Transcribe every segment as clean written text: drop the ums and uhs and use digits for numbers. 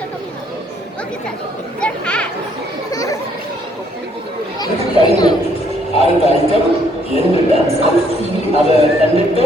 Look at that. They're hats. ആൾക്കാർക്കും എന്തില്ല അത് കണ്ടിട്ട്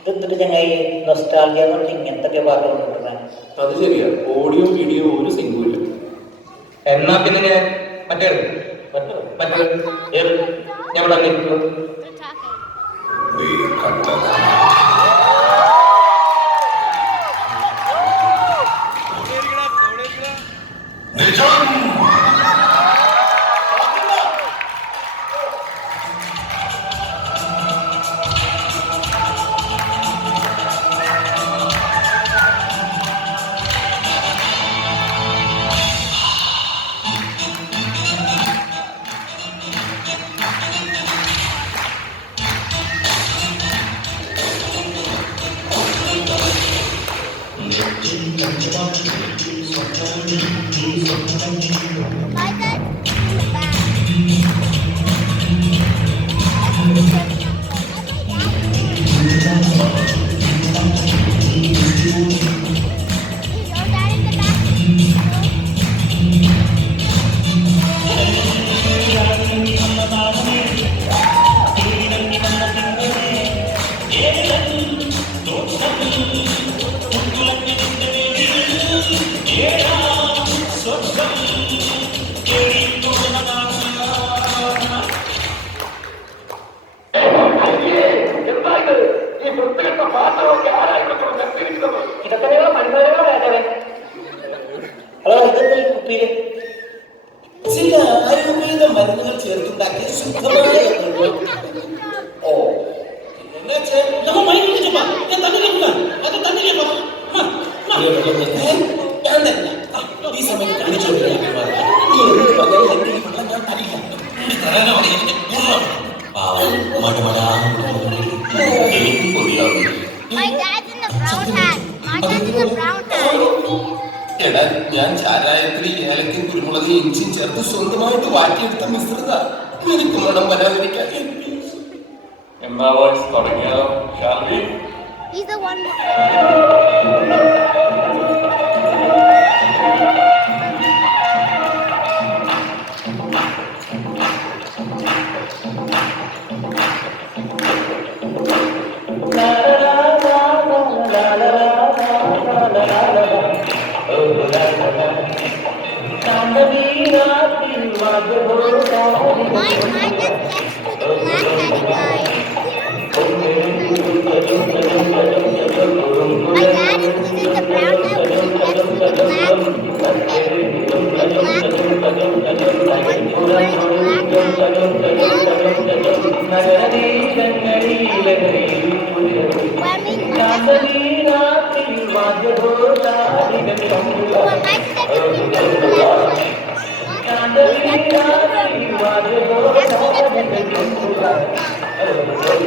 ഇതെന്തൊരു ചങ്ങായി നൊസ്റ്റാൾജിയ എന്ന് പറഞ്ഞിട്ട് ഇങ്ങനത്തെ പാട്ട് കൊണ്ടുവരുന്നത്. അത് ശരിയാ, ഓഡിയോ വീഡിയോ ഒരു സിംഗും ഇല്ല. എന്നാ പിന്നെ ഞാൻ മറ്റേ ഞാൻ ഇവിടെ ചില ആയുർവേദ മരുന്നുകൾ ചേർത്തുണ്ടാക്കിയ ശുദ്ധമായ ഈ സമയത്ത് കാണിച്ചു എടാ, ഞാൻ ചാരായത്തിൽ ഏലക്കും കുരുമുളകും ഇഞ്ചിയും ചേർത്ത് സ്വന്തമായിട്ട് വാറ്റിയെടുത്ത മിശ്രിത എനിക്ക് മണം വരാതിരിക്കാൻ. എന്നാ വോയിസ് തുടങ്ങിയാലോ? He's the one. Mine is next to the black-headed guy. My dad is in the brown hat, which is next to the black one wearing the black hat.